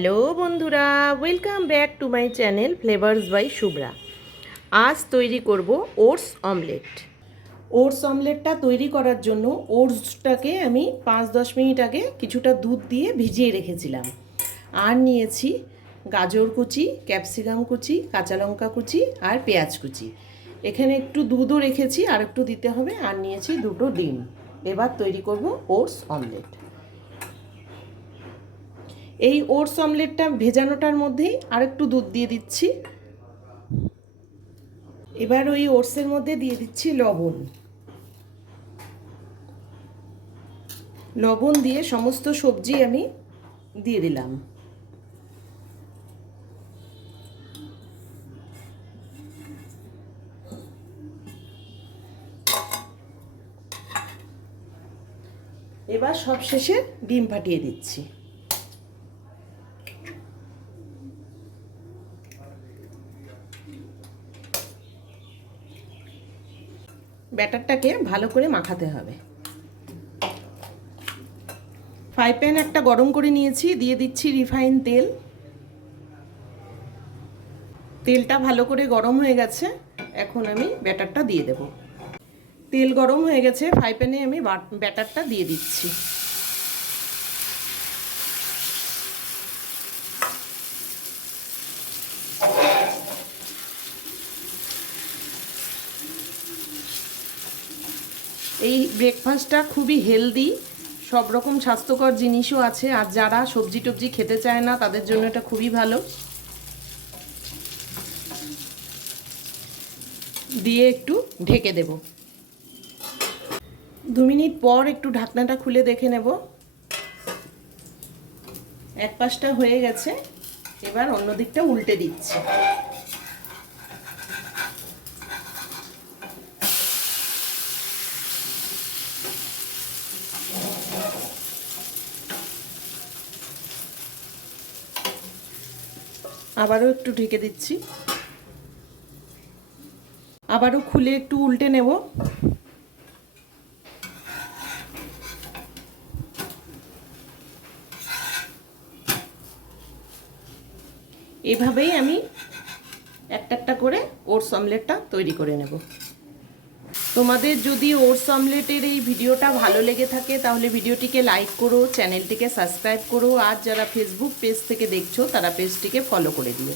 Hello বন্ধুরা, welcome back to my channel flavours by Shubhra. আজ তৈরি করব ওটস অমলেট। ওটস অমলেটটা তৈরি করার জন্য ওটসটাকে আমি 5-10 মিনিট আগে কিছুটা দুধ দিয়ে ভিজিয়ে রেখেছিলাম। আর নিয়েছি গাজর কুচি, ক্যাপসিকাম কুচি, কাঁচা লঙ্কা কুচি আর পেঁয়াজ কুচি। এখানে একটু দুধও রেখেছি, আর একটু দিতে হবে। আর নিয়েছি 2টো ডিম। এবার তৈরি করব ওটস অমলেট। এই ওটস অমলেটটা ভেজানোটার মধ্যেই আরেকটু দুধ দিয়ে দিচ্ছি। এবার ওই ওটসের মধ্যে দিয়ে দিচ্ছি লবণ। লবণ দিয়ে সমস্ত সবজি আমি দিয়ে দিলাম। এবার সবশেষে ডিম ফাটিয়ে দিচ্ছি। ব্যাটারটাকে ভালো করে মাখাতে হবে। ফ্রাই প্যান একটা গরম করে নিয়েছি, দিয়ে দিচ্ছি রিফাইন তেল। তেলটা ভালো করে গরম হয়ে গেছে, এখন আমি ব্যাটারটা দিয়ে দেব। তেল গরম হয়ে গেছে, ফ্রাই প্যানে আমি ব্যাটারটা দিয়ে দিচ্ছি। এই ব্রেকফাস্টটা খুবই হেলদি, সব রকম স্বাস্থ্যকর জিনিসও আছে। আর যারা সবজি টবজি খেতে চায় না তাদের জন্য এটা খুবই ভালো। দিয়ে একটু ঢেকে দেব। 2 মিনিট পর একটু ঢাকনাটা খুলে দেখে নেব। এক পাশটা হয়ে গেছে, এবার অন্য দিকটা উল্টে দিচ্ছি। আবারও একটু ঢেকে দিচ্ছি। আবারও খুলে একটু উল্টে নেব। এভাবেই আমি একটা একটা করে ওটস অমলেটটা তৈরি করে নেব। তোমাদের যদি ওটস অমলেটের এই ভিডিওটা ভালো লেগে থাকে তাহলে ভিডিওটিকে লাইক করো, চ্যানেলটিকে সাবস্ক্রাইব করো, আর যারা ফেসবুক পেজ থেকে দেখছো তারা পেজটিকে ফলো করে দিও।